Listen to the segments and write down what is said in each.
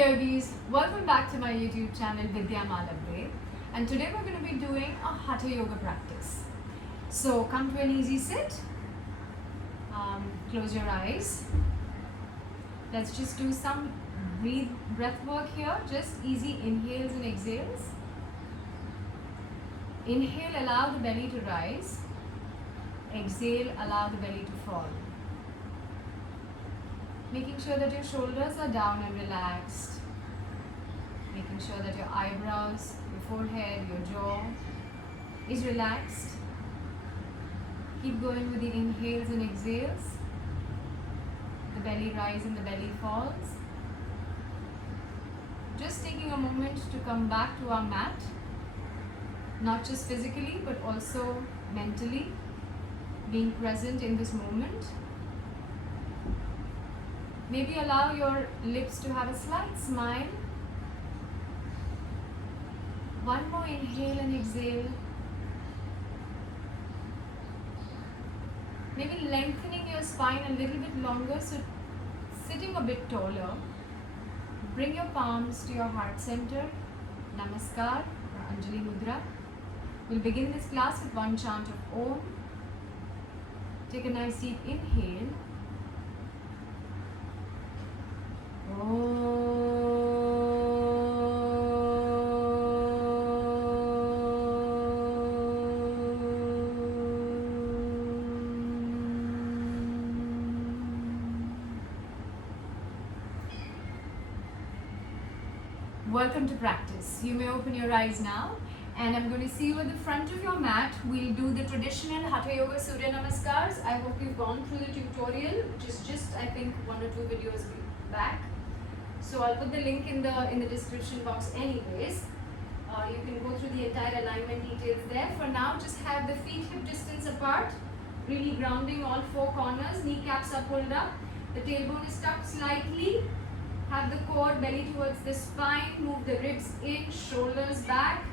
yogis, welcome back to my YouTube channel Vidya Malabde, and today we're going to be doing a Hatha Yoga practice. So come to an easy sit, close your eyes. Let's just do some breath work here, just easy inhales and exhales. Inhale, allow the belly to rise. Exhale, allow the belly to fall. Making sure that your shoulders are down and relaxed. Making sure that your eyebrows, your forehead, your jaw is relaxed. Keep going with the inhales and exhales. The belly rises and the belly falls. Just taking a moment to come back to our mat, not just physically but also mentally, being present in this moment. Maybe allow your lips to have a slight smile. One more inhale and exhale. Maybe lengthening your spine a little bit longer, so sitting a bit taller. Bring your palms to your heart center. Namaskar or Anjali Mudra. We'll begin this class with one chant of Om. Take a nice deep inhale. Welcome to practice. You may open your eyes now, and I'm going to see you at the front of your mat. We'll do the traditional Hatha Yoga Surya Namaskars. I hope you've gone through the tutorial, which is just I think 1 or 2 videos back. So I'll put the link in the description box anyways. You can go through the entire alignment details there. For now, just have the feet hip distance apart, really grounding all 4 corners. Kneecaps are pulled up. The tailbone is tucked slightly. Have the core belly towards the spine. Move the ribs in, shoulders back.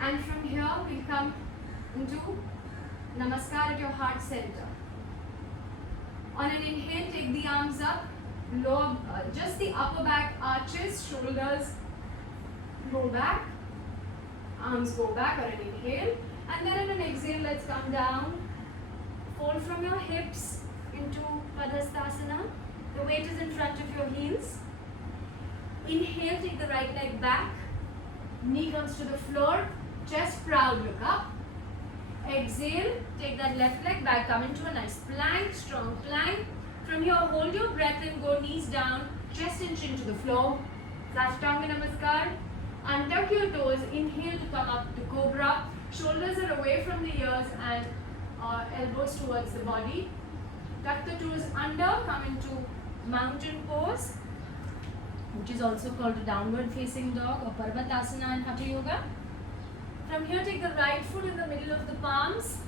And from here, we'll come into Namaskar at your heart center. On an inhale, take the arms up. Lower, just the upper back arches, shoulders go back, arms go back on an inhale, and then on an exhale, let's come down. Fold from your hips into Padhastasana. The weight is in front of your heels. Inhale, take the right leg back, knee comes to the floor, chest proud, look up. Exhale, take that left leg back, come into a nice plank, strong plank. From here, hold your breath and go knees down, chest and chin to the floor. Ashtanga Namaskar. Untuck your toes, inhale to come up to Cobra. Shoulders are away from the ears and elbows towards the body. Tuck the toes under, come into mountain pose, which is also called a downward facing dog or Parvatasana in Hatha Yoga. From here, take the right foot in the middle of the palms.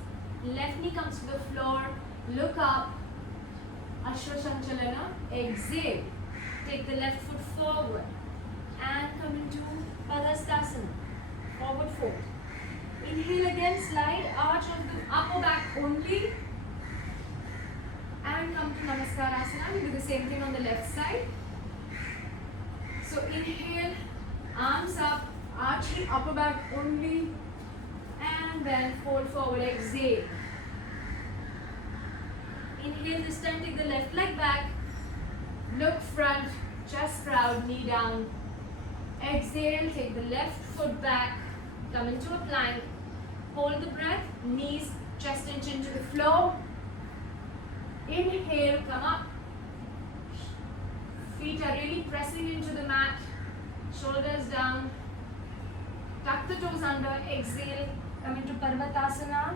Left knee comes to the floor, look up. Ashwa Sanchalana, exhale. Take the left foot forward and come into Padhastasana, forward fold. Inhale again, slide, arch of the upper back only and come to Namaskarasana. We do the same thing on the left side. So inhale, arms up, arching upper back only and then fold forward, exhale. Inhale, this time take the left leg back, look front, chest proud, knee down. Exhale, take the left foot back, come into a plank, hold the breath, knees, chest and chin to the floor. Inhale, come up. Feet are really pressing into the mat, shoulders down. Tuck the toes under, exhale, come into Parvatasana.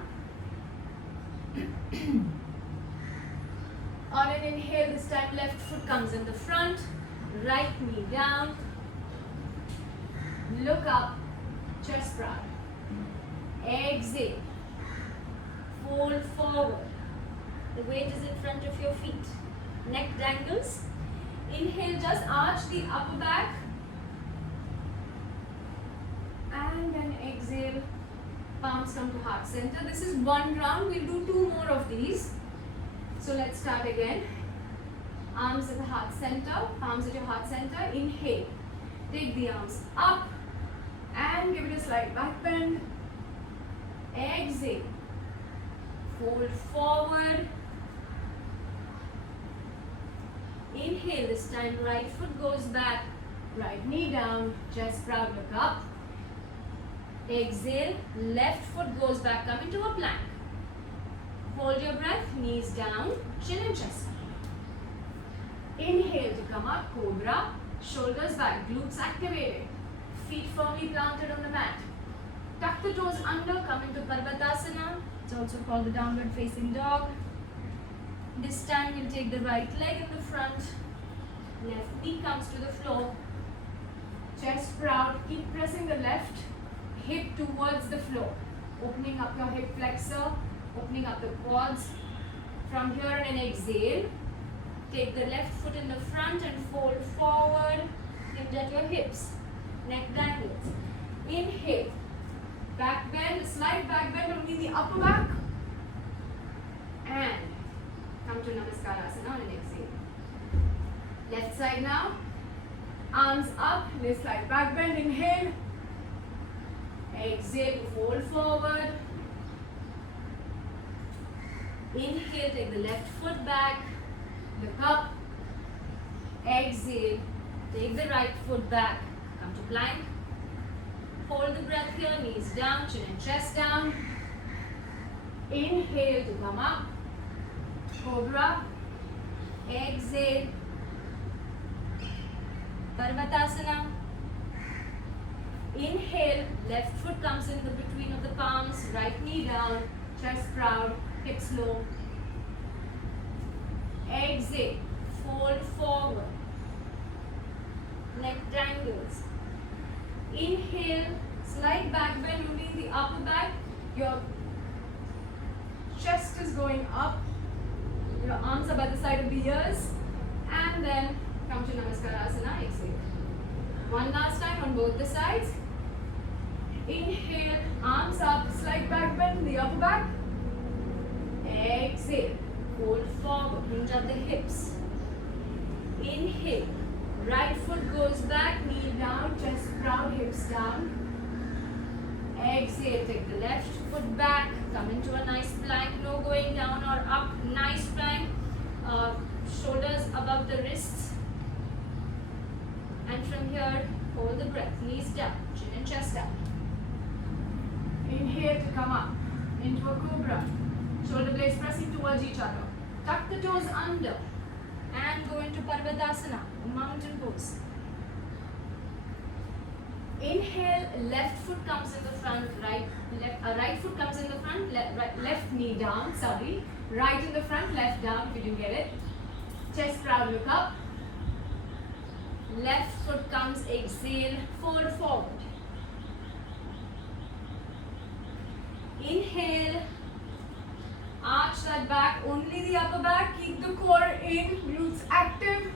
On an inhale, this time left foot comes in the front, right knee down, look up, chest proud. Exhale, fold forward. The weight is in front of your feet. Neck dangles. Inhale, just arch the upper back. And then exhale, palms come to heart center. This is 1 round. We'll do 2 more of these. So let's start again. Arms at the heart center, palms at your heart center. Inhale. Take the arms up and give it a slight back bend. Exhale. Fold forward. Inhale, this time right foot goes back, right knee down, chest proud, look up. Exhale, left foot goes back, come into a plank. Hold your breath, knees down, chin and chest up. Inhale to come up, cobra, shoulders back, glutes activated, feet firmly planted on the mat. Tuck the toes under, come into Parvatasana. It's also called the downward facing dog. This time we'll take the right leg in the front, left knee comes to the floor, chest proud, keep pressing the left hip towards the floor, opening up your hip flexor, opening up the quads. From here and exhale, take the left foot in the front and fold forward, hinge at your hips, neck dangles. Inhale, back bend, slight back bend only the upper back, and come to Namaskarasana and exhale. Left side now. Arms up, lift slight back bend, inhale. Exhale, fold forward. Inhale, take the left foot back, look up. Exhale, take the right foot back, come to plank. Hold the breath here, knees down, chin and chest down. Inhale to come up. Cobra. Exhale. Parvatasana. Inhale, left foot comes in the between of the palms, right knee down, chest proud, hips low. Exhale, fold forward, neck dangles. Inhale, slight back bend only in the upper back, your chest is going up, your arms are by the side of the ears, and then come to Namaskarasana, exhale. One last time on both the sides. Inhale, arms up, slight back bend, the upper back. Exhale, fold forward, hinge at the hips. Inhale, right foot goes back, knee down, chest proud, hips down. Exhale, take the left foot back, come into a nice plank, no going down or up, nice plank, shoulders above the wrists. And from here, hold the breath, knees down, chin and chest up. Inhale to come up into a cobra. Shoulder blades pressing towards each other. Tuck the toes under and go into Parvatasana, mountain pose. Inhale, left foot comes in the front, right foot comes in the front, left knee down, sorry. Right in the front, left down if you didn't get it. Chest proud, look up. Left foot comes, exhale, fold forward. Inhale, arch that back, only the upper back, keep the core in, glutes active.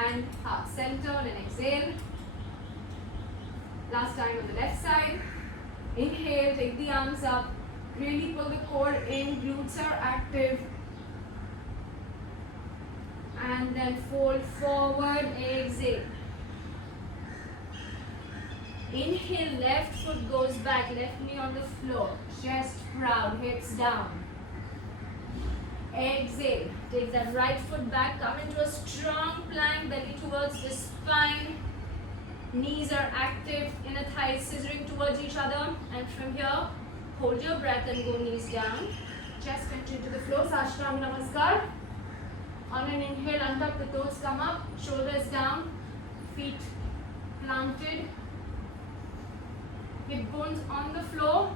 And heart center and exhale. Last time on the left side. Inhale, take the arms up, really pull the core in, glutes are active. And then fold forward, exhale. Inhale, left foot goes back, left knee on the floor, chest proud, hips down. Exhale, take that right foot back, come into a strong plank, belly towards the spine. Knees are active, inner thighs scissoring towards each other. And from here, hold your breath and go knees down. Chest and chin to the floor, Sashrang Namaskar. On an inhale, untuck the toes, come up, shoulders down, feet planted, hip bones on the floor,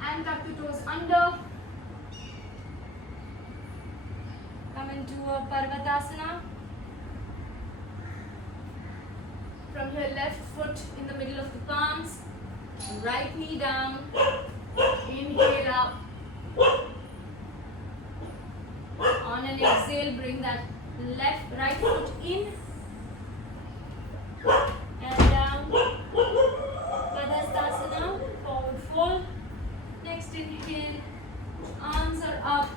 and tuck the toes under. Come into a Parvatasana. From here, left foot in the middle of the palms, right knee down, inhale up. On an exhale, bring that right foot in and down. Padhastasana, forward fold. Next inhale, arms are up.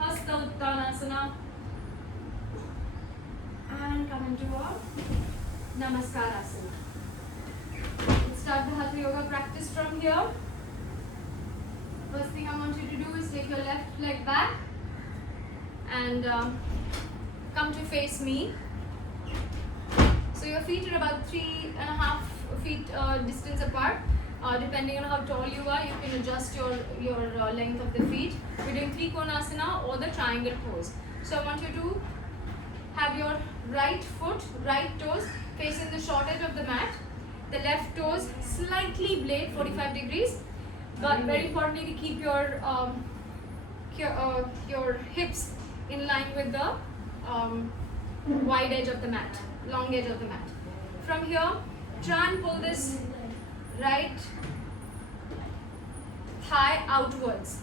Hasta Uttanasana, into a Namaskar Asana. Let's start the Hatha Yoga practice from here. First thing I want you to do is take your left leg back and come to face me. So your feet are about 3.5 feet distance apart. Depending on how tall you are, you can adjust your length of the feet. We're doing Trikonasana or the triangle pose. So I want you to have your right foot, right toes facing the short edge of the mat. The left toes slightly blade 45 degrees. But very importantly, to keep your hips in line with the wide edge of the mat, long edge of the mat. From here, try and pull this right thigh outwards.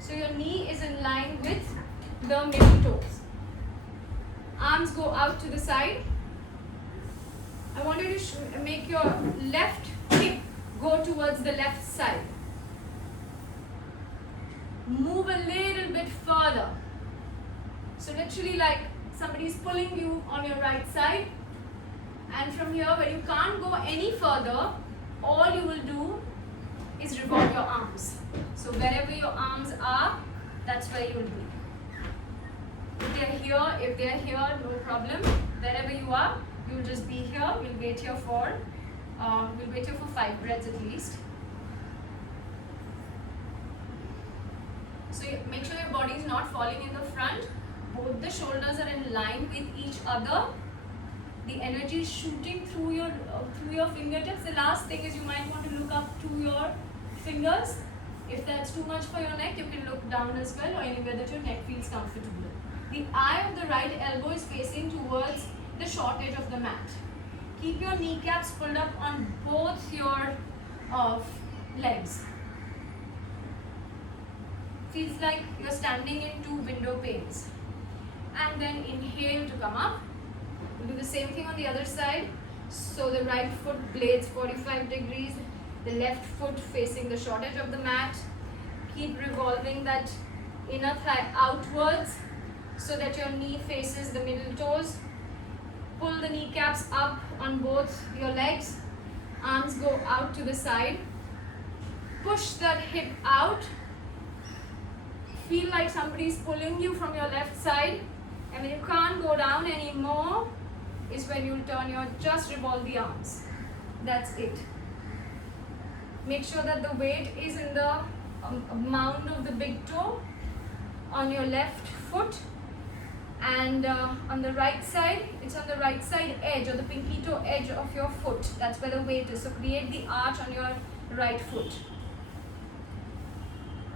So your knee is in line with the middle toes. Arms go out to the side. I want you to make your left hip go towards the left side. Move a little bit further. So literally like somebody is pulling you on your right side. And from here, when you can't go any further, all you will do is revolve your arms. So wherever your arms are, that's where you will be. If they're here, no problem. Wherever you are, you will just be here. We'll wait here for 5 breaths at least. So make sure your body is not falling in the front. Both the shoulders are in line with each other. The energy is shooting through your fingertips. The last thing is you might want to look up to your fingers. If that's too much for your neck, you can look down as well or anywhere that your neck feels comfortable. The eye of the right elbow is facing towards the short edge of the mat. Keep your kneecaps pulled up on both your legs. Feels like you're standing in 2 window panes. And then inhale to come up. We'll do the same thing on the other side. So the right foot blades 45 degrees, the left foot facing the short edge of the mat. Keep revolving that inner thigh outwards so that your knee faces the middle toes. Pull the kneecaps up on both your legs. Arms go out to the side. Push that hip out. Feel like somebody is pulling you from your left side. And when you can't go down anymore, is when you just revolve the arms. That's it. Make sure that the weight is in the mound of the big toe on your left foot. And on the right side, it's on the right side edge or the pinky toe edge of your foot. That's where the weight is. So create the arch on your right foot.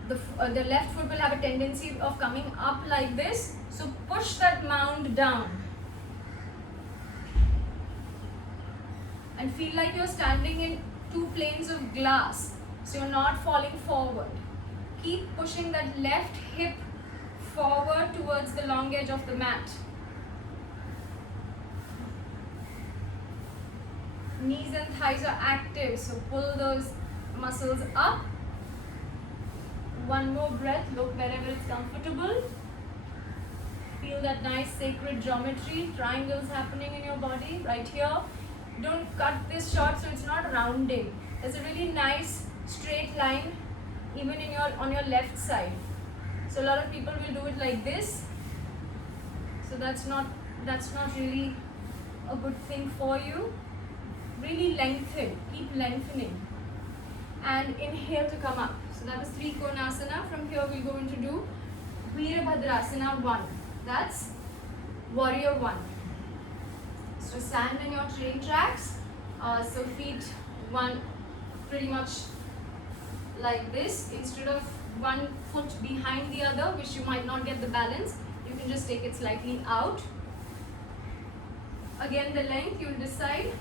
The left foot will have a tendency of coming up like this. So push that mound down. And feel like you're standing in 2 planes of glass. So you're not falling forward. Keep pushing that left hip forward towards the long edge of the mat. Knees and thighs are active, so pull those muscles up. One more breath, look wherever it's comfortable. Feel that nice sacred geometry, triangles happening in your body right here. Don't cut this short so it's not rounding. There's a really nice straight line even on your left side. So a lot of people will do it like this. So that's not really a good thing for you. Really lengthen, keep lengthening. And inhale to come up. So that was Trikonasana. From here we'll go into do Virabhadrasana 1. That's Warrior 1. So stand in your train tracks. So feet one pretty much like this. Instead of one foot behind the other, which you might not get the balance, you can just take it slightly out. Again, the length you'll decide.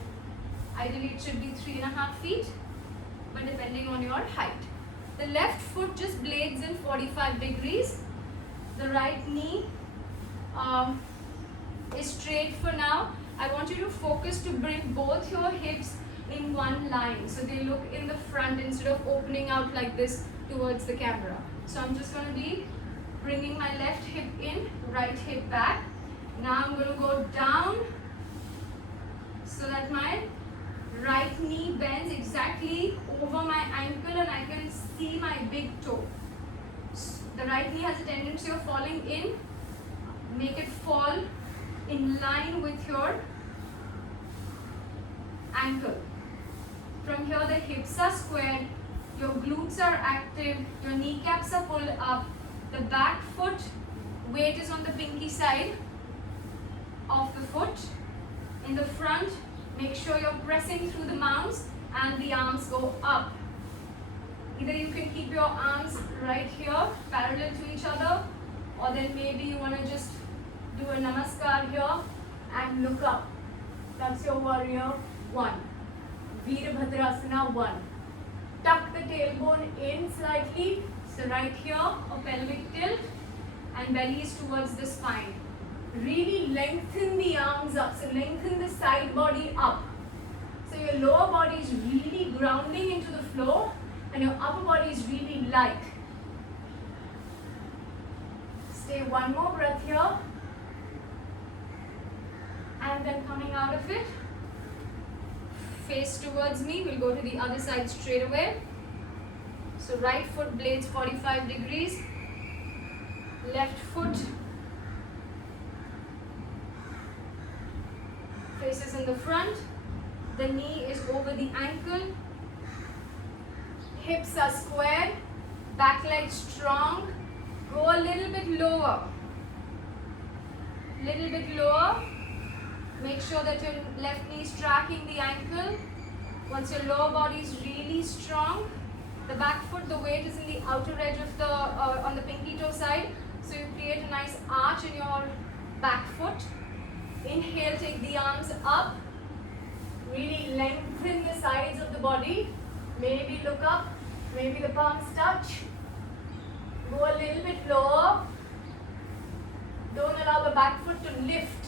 Ideally it should be 3.5 feet, but depending on your height. The left foot just blades in 45 degrees. The right knee is straight for now. I want you to focus to bring both your hips in one line. So they look in the front instead of opening out like this towards the camera. So I'm just going to be bringing my left hip in, right hip back. Now I'm going to go down so that my right knee bends exactly over my ankle and I can see my big toe. The right knee has a tendency of falling in. Make it fall in line with your ankle. From here the hips are squared, your glutes are active, your kneecaps are pulled up, the back foot weight is on the pinky side of the foot. In the front, make sure you're pressing through the mounts and the arms go up. Either you can keep your arms right here parallel to each other, or then maybe you want to just do a namaskar here and look up. That's your warrior 1. Virabhadrasana 1. Tuck the tailbone in slightly. So right here, a pelvic tilt and belly is towards the spine. Really lengthen the arms up. So lengthen the side body up. So your lower body is really grounding into the floor and your upper body is really light. Stay one more breath here. And then coming out of it, face towards me, we'll go to the other side straight away. So right foot blades 45 degrees, left foot faces in the front, the knee is over the ankle, hips are squared, back leg strong, go a little bit lower, make sure that your left knee is tracking the ankle. Once your lower body is really strong, the back foot, the weight is in the outer edge of the, on the pinky toe side, so you create a nice arch in your back foot. Inhale, take the arms up, really lengthen the sides of the body, maybe look up, maybe the palms touch, go a little bit lower, don't allow the back foot to lift,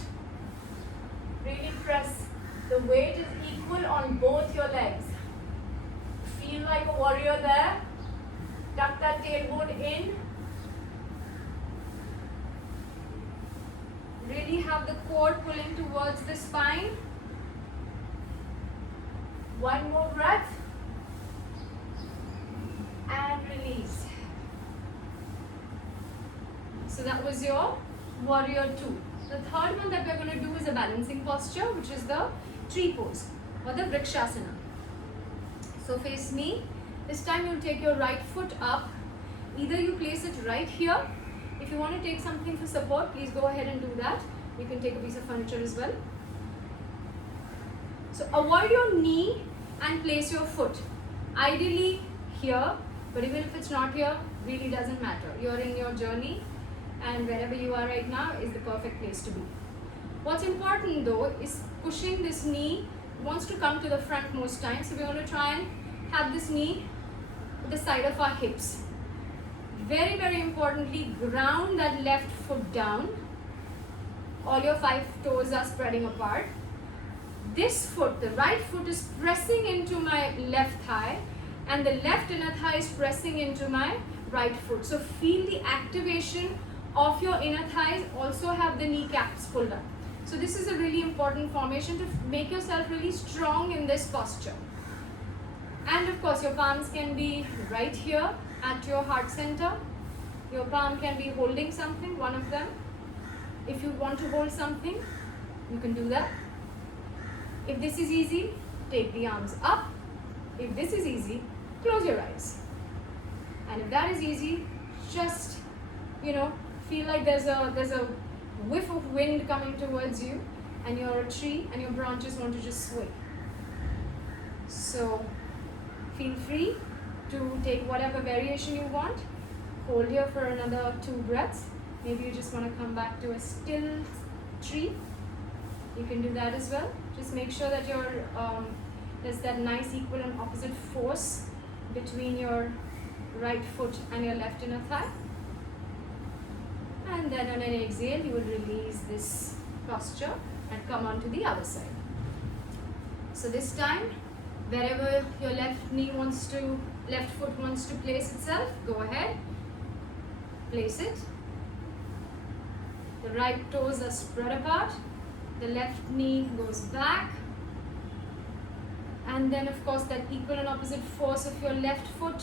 really press, the weight is equal on both your legs, feel like a warrior there, tuck that tailbone in, really have the core pulling towards the spine. One more breath and release. So that was your warrior 2. The third one that we're going to do is a balancing posture, which is the tree pose or the vrikshasana. So face me. This time you'll take your right foot up. Either you place it right here. If you want to take something for support, please go ahead and do that. You can take a piece of furniture as well. So avoid your knee and place your foot. Ideally here, but even if it's not here, really doesn't matter. You're in your journey and wherever you are right now is the perfect place to be. What's important though is pushing this knee. It wants to come to the front most times. So we're going to try and have this knee to the side of our hips. Very, very importantly, ground that left foot down. All your 5 toes are spreading apart. This foot, the right foot, is pressing into my left thigh and the left inner thigh is pressing into my right foot. So feel the activation of your inner thighs, also have the kneecaps pulled up. So this is a really important formation to make yourself really strong in this posture. And of course your palms can be right here at your heart center. Your palm can be holding something, one of them. If you want to hold something, you can do that. If this is easy, take the arms up. If this is easy, close your eyes. And if that is easy, just, feel like there's a whiff of wind coming towards you and you're a tree and your branches want to just sway. So feel free to take whatever variation you want. Hold here for another 2 breaths. Maybe you just want to come back to a still tree. You can do that as well. Just make sure that there's that nice equal and opposite force between your right foot and your left inner thigh. And then on an exhale, you will release this posture and come on to the other side. So this time, wherever your left foot wants to place itself, go ahead, place it. The right toes are spread apart, the left knee goes back, And then of course that equal and opposite force of your left foot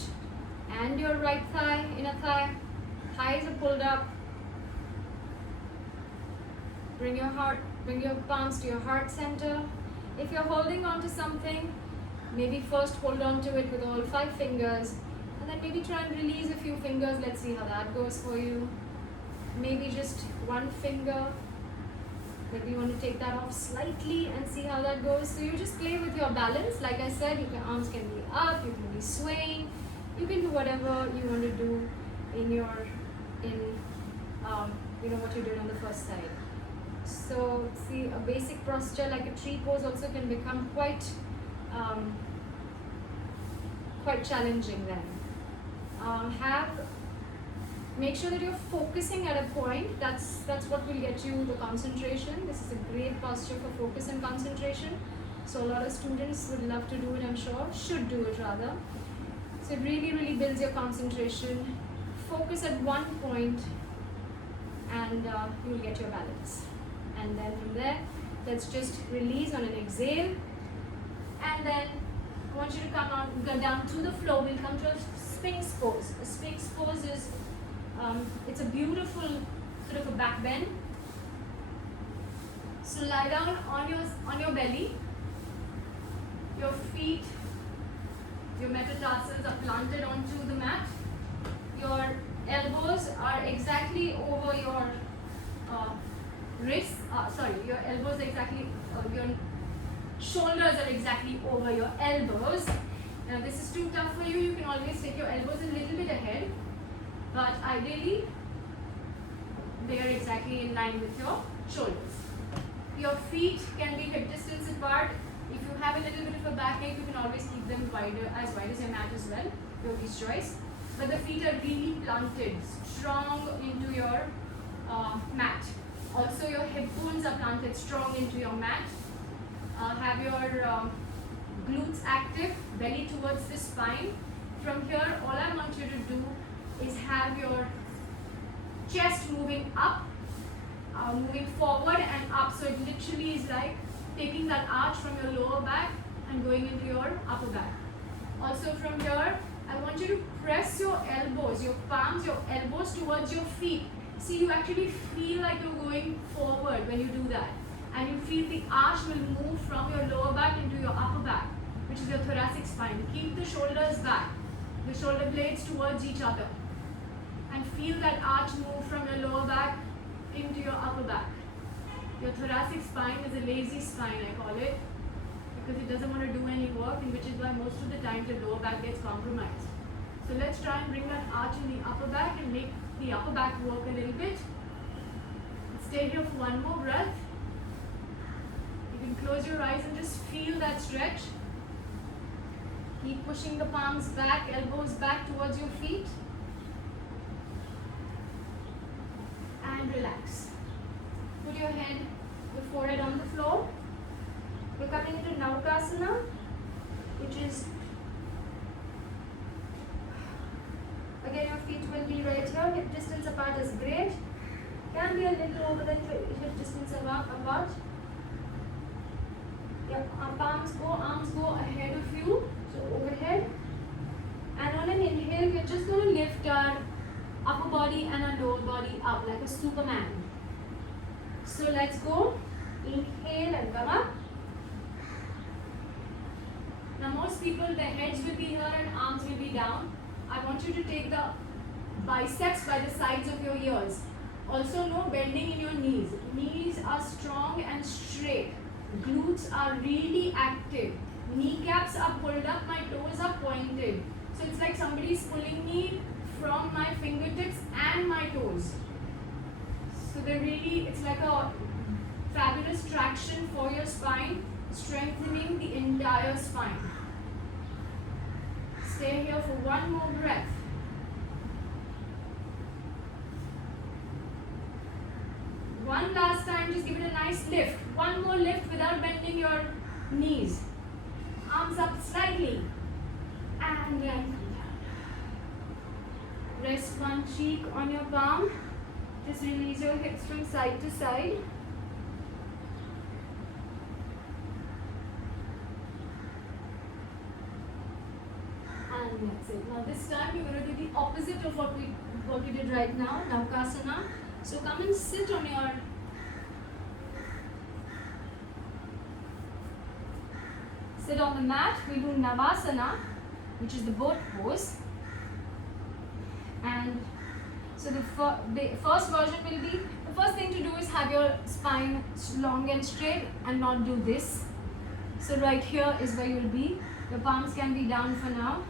and your right thigh, inner thigh. Thighs are pulled up. Bring your palms to your heart center. If you're holding on to something, maybe first hold on to it with all 5 fingers, and then maybe try and release a few fingers. Let's see how that goes for you. Maybe just 1 finger. Maybe you want to take that off slightly and see how that goes. So you just play with your balance. Like I said, your arms can be up, you can be swaying, you can do whatever you want to do in your what you're doing on the first side. So see, a basic posture like a tree pose also can become quite challenging then. Make sure that you're focusing at a point. That's what will get you the concentration. This is a great posture for focus and concentration. So a lot of students would love to do it, I'm sure, should do it rather. So it really, really builds your concentration. Focus at one point and you'll get your balance. And then from there, let's just release on an exhale. And then I want you to go down to the floor. We'll come to a Sphinx pose. A Sphinx pose is it's a beautiful sort of a back bend. So lie down on your belly. Your feet, your metatarsals are planted onto the mat. Your elbows are exactly over your wrists. Your elbows exactly. Your shoulders are exactly over your elbows. Now this is too tough for you. You can always take your elbows a little bit ahead. But ideally, they are exactly in line with your shoulders. Your feet can be hip distance apart. If you have a little bit of a backache, you can always keep them as wide as your mat as well, yogi's choice. But the feet are really planted, strong into your mat. Also your hip bones are planted strong into your mat. Have your glutes active, belly towards the spine. From here, all I want you to do is have your chest moving up, moving forward and up. So it literally is like taking that arch from your lower back and going into your upper back. Also from here, I want you to press your elbows, your palms, your elbows towards your feet. See, you actually feel like you're going forward when you do that. And you feel the arch will move from your lower back into your upper back, which is your thoracic spine. Keep the shoulders back, the shoulder blades towards each other. And feel that arch move from your lower back into your upper back. Your thoracic spine is a lazy spine, I call it, because it doesn't want to do any work, and which is why most of the time the lower back gets compromised. So let's try and bring that arch in the upper back and make the upper back work a little bit. Stay here for one more breath. You can close your eyes and just feel that stretch. Keep pushing the palms back, elbows back towards your feet. And relax. Put your head, your forehead on the floor. We're coming into Naukasana, which is, again your feet will be right here, hip distance apart is great. Can be a little over the hip distance apart. Your arms go ahead of you, so overhead. And on an inhale, we're just going to lift our upper body and our lower body up like a Superman. So let's go. Inhale and come up. Now most people, their heads will be here and arms will be down. I want you to take the biceps by the sides of your ears. Also no bending in your knees. Knees are strong and straight. Glutes are really active. Kneecaps are pulled up, my toes are pointed. So it's like somebody's pulling me from my fingertips and my toes. So it's like a fabulous traction for your spine, strengthening the entire spine. Stay here for one more breath. One last time, just give it a nice lift. One more lift without bending your knees. Arms up slightly. And then come down. Rest one cheek on your palm. Just release your hips from side to side. Now this time you're going to do the opposite of what we did right now, Navkasana. So come and sit on your the mat. We do Navasana, which is the boat pose. And so the first version will be, the first thing to do is have your spine long and straight and not do this. So right here is where you will be. Your palms can be down for now.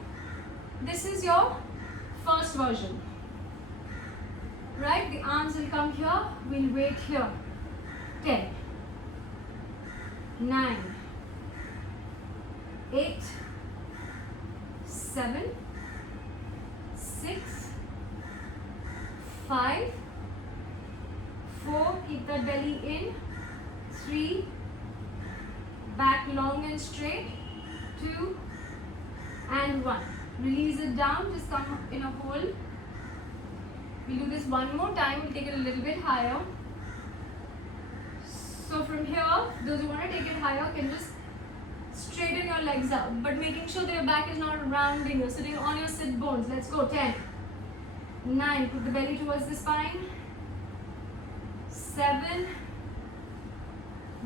This is your first version. Right? The arms will come here. We'll wait here. 10, 9, 8, 7, 6, 5, 4, keep that belly in, 3, back long and straight, 2 and 1. Release it down, just come in a hold. We'll do this one more time, we'll take it a little bit higher. So from here, those who want to take it higher can just straighten your legs out, but making sure that your back is not rounding. You're sitting on your sit bones. Let's go. 10, 9, put the belly towards the spine. 7,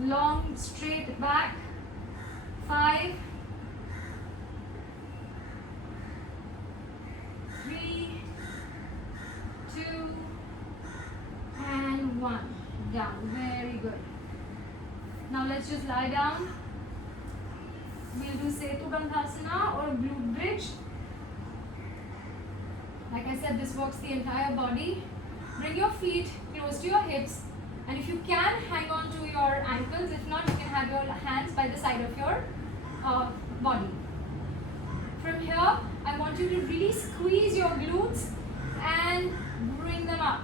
long straight back. 5, 3, 2 and 1. Down. Very good. Now let's just lie down. We'll do Setu Bandhasana or glute bridge. Like I said, this works the entire body. Bring your feet close to your hips, and if you can, hang on to your ankles. If not, you can have your hands by the side of your body. From here, I want you to really squeeze your glutes and bring them up.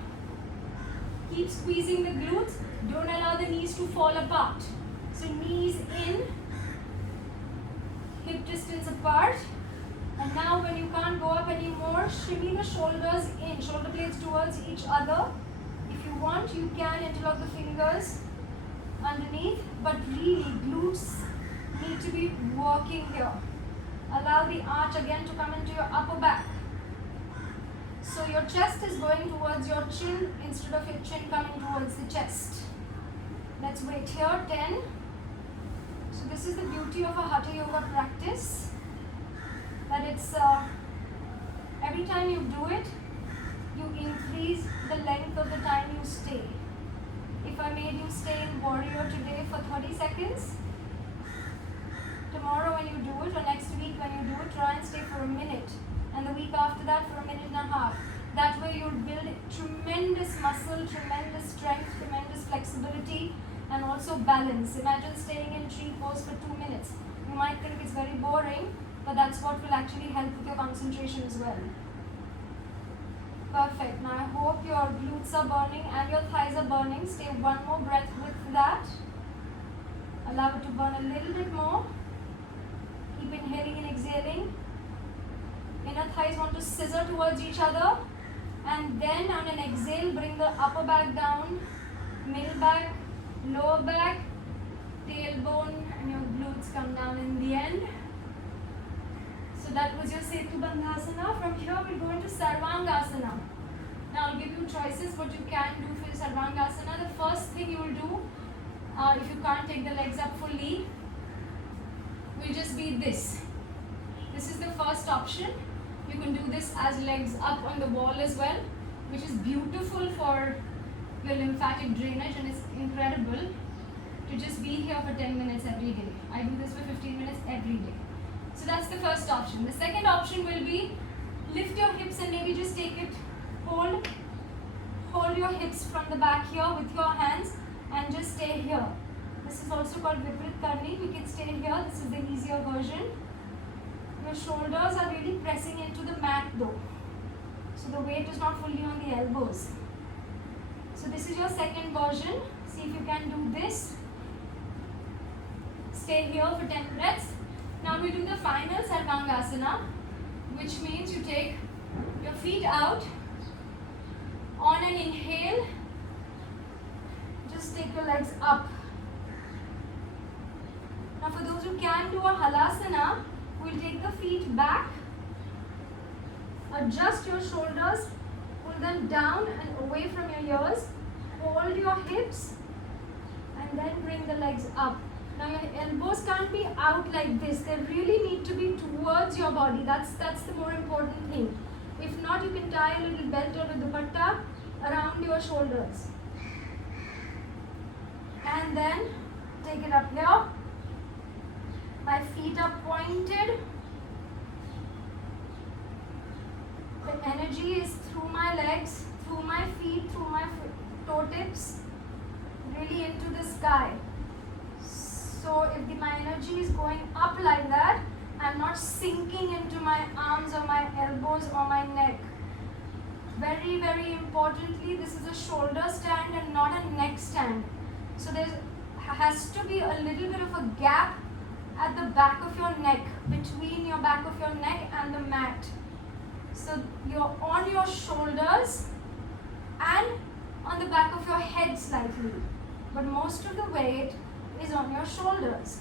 Keep squeezing the glutes. Don't allow the knees to fall apart. So knees in, hip distance apart. And now when you can't go up anymore, shimmy the shoulders in, shoulder blades towards each other. If you want, you can interlock the fingers underneath, but really glutes need to be working here. Allow the arch again to come into your upper back. So your chest is going towards your chin instead of your chin coming towards the chest. Let's wait here. 10. So this is the beauty of a Hatha Yoga practice, that it's every time you do it, you increase the length of the time you stay. If I made you stay in Warrior today for 30 seconds, tomorrow when you do it, or next week when you do it, try and stay for a minute, and the week after that for a minute and a half. That way you'll build tremendous muscle, tremendous strength, tremendous flexibility, and also balance. Imagine staying in tree pose for 2 minutes. You might think it's very boring, but that's what will actually help with your concentration as well. Perfect. Now I hope your glutes are burning and your thighs are burning. Stay one more breath with that. Allow it to burn a little bit more. Keep inhaling and exhaling. Inner thighs want to scissor towards each other. And then on an exhale, bring the upper back down, middle back, lower back, tailbone, and your glutes come down in the end. So that was your Setu Bandhasana. From here we'll go into Sarvangasana. Now I'll give you choices what you can do for your Sarvangasana. The first thing you will do, if you can't take the legs up fully, will just be this. This is the first option. You can do this as legs up on the wall as well, which is beautiful for your lymphatic drainage, and it's incredible to just be here for 10 minutes every day. I do this for 15 minutes every day. So that's the first option. The second option will be lift your hips and maybe just take it, hold your hips from the back here with your hands and just stay here. This is also called Viprit Karni. We can stay here. This is the easier version. Your shoulders are really pressing into the mat though, so the weight is not fully on the elbows. So this is your second version. See if you can do this. Stay here for 10 breaths. Now we do the final Sarvangasana, which means you take your feet out. On an inhale, just take your legs up. Now for those who can do a Halasana, we'll take the feet back Adjust your shoulders, pull them down and away from your ears. Hold your hips and then bring the legs up. Now your elbows can't be out like this. They really need to be towards your body. That's the more important thing. If not, you can tie a little belt or a dupatta around your shoulders. And then take it up here. My feet are pointed. The energy is through my legs, through my feet, through my toe tips, really into the sky. So if my energy is going up like that, I'm not sinking into my arms or my elbows or my neck. Very, very importantly, this is a shoulder stand and not a neck stand. So there has to be a little bit of a gap at the back of your neck, between your back of your neck and the mat. So you're on your shoulders and on the back of your head slightly, but most of the weight is on your shoulders.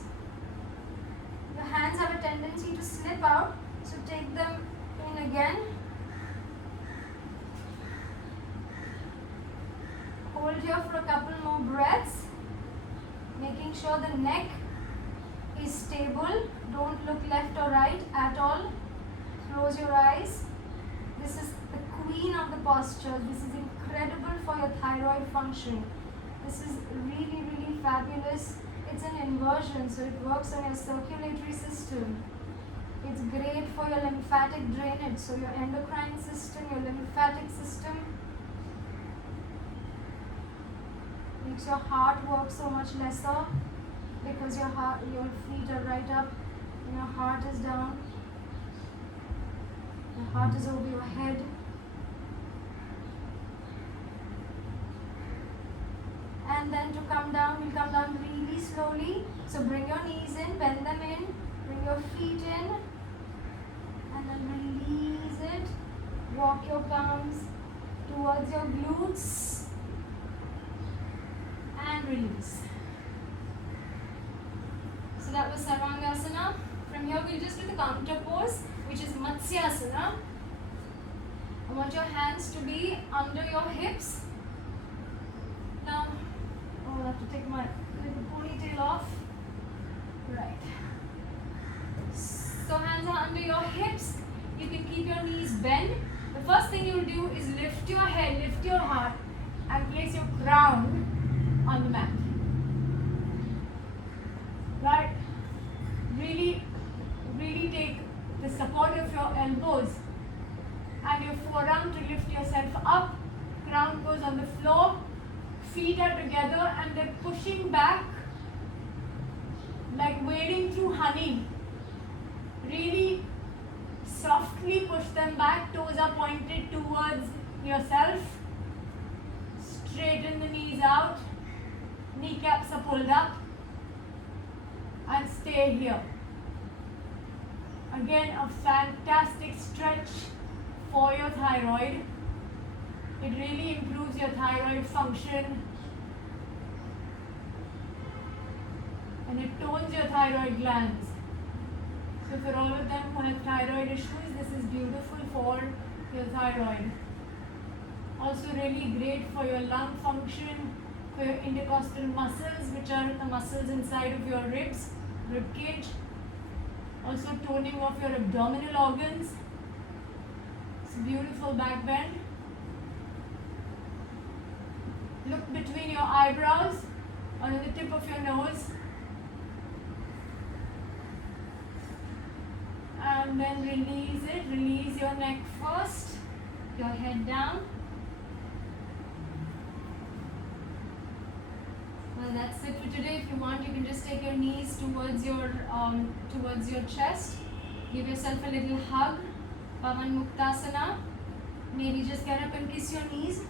Your hands have a tendency to slip out, so take them in again. Hold here for a couple more breaths, making sure the neck is stable. Don't look left or right at all. Close your eyes. This is the queen of the posture. This is incredible for your thyroid function. This is really, really fabulous. It's an inversion, so it works on your circulatory system. It's great for your lymphatic drainage, so your endocrine system, your lymphatic system. Makes your heart work so much lesser because your feet are right up and your heart is down. Your heart is over your head. And then to come down, we'll come down really slowly. So bring your knees in, bend them in, bring your feet in, and then release it. Walk your palms towards your glutes and release. So that was Sarvangasana. From here we'll just do the counter pose, which is Matsyasana. I want your hands to be under your hips. Now, I'll have to take my little ponytail off. Right. So hands are under your hips. You can keep your knees bent. The first thing you'll do is lift your head, lift your heart, and place your crown on the mat. Right? Really, really take the support of your elbows and your forearm to lift yourself up. Crown goes on the floor. Feet are together and they're pushing back like wading through honey. Really softly push them back. Toes are pointed towards yourself. Straighten the knees out. Kneecaps are pulled up. And stay here. Again, a fantastic stretch for your thyroid. It really improves your thyroid function and it tones your thyroid glands. So for all of them who have thyroid issues, this is beautiful for your thyroid. Also really great for your lung function, for your intercostal muscles, which are the muscles inside of your ribs, rib cage. Also toning of your abdominal organs. It's a beautiful back bend. Look between your eyebrows or on the tip of your nose. And then release it. Release your neck first. Your head down. Well, that's it for today. If you want, you can just take your knees towards your chest. Give yourself a little hug. Pavan Muktasana. Maybe just get up and kiss your knees.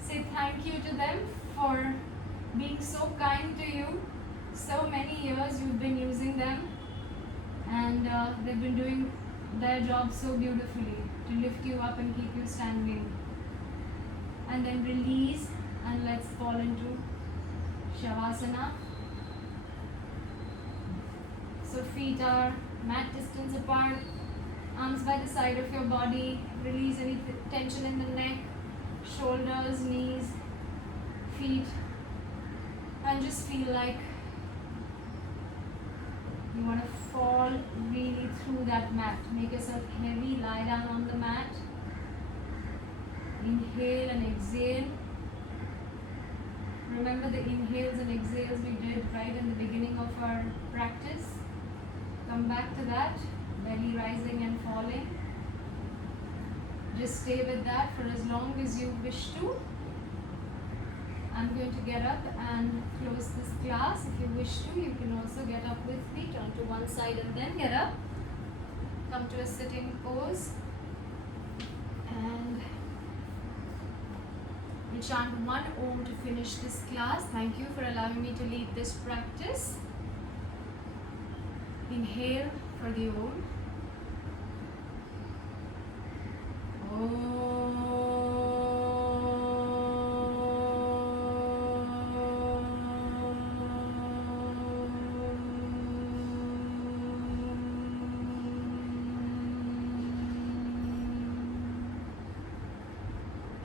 Say thank you to them for being so kind to you. So many years you've been using them, and they've been doing their job so beautifully to lift you up and keep you standing. And then release and let's fall into Shavasana. So feet are mat distance apart, Arms by the side of your body. Release any tension in the neck, shoulders, knees, feet. And just feel like you want to fall really through that mat. Make yourself heavy. Lie down on the mat. Inhale and exhale. Remember the inhales and exhales we did right in the beginning of our practice. Come back to that. Belly rising and falling. Just stay with that for as long as you wish to. I'm going to get up and close this class. If you wish to, you can also get up with me. Turn to one side and then get up. Come to a sitting pose. And we'll chant one Om to finish this class. Thank you for allowing me to lead this practice. Inhale for the Om.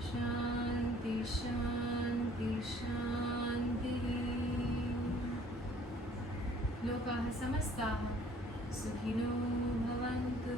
Shanti, Shanti, Shanti. Lokaha samastaha sukhino bhavantu.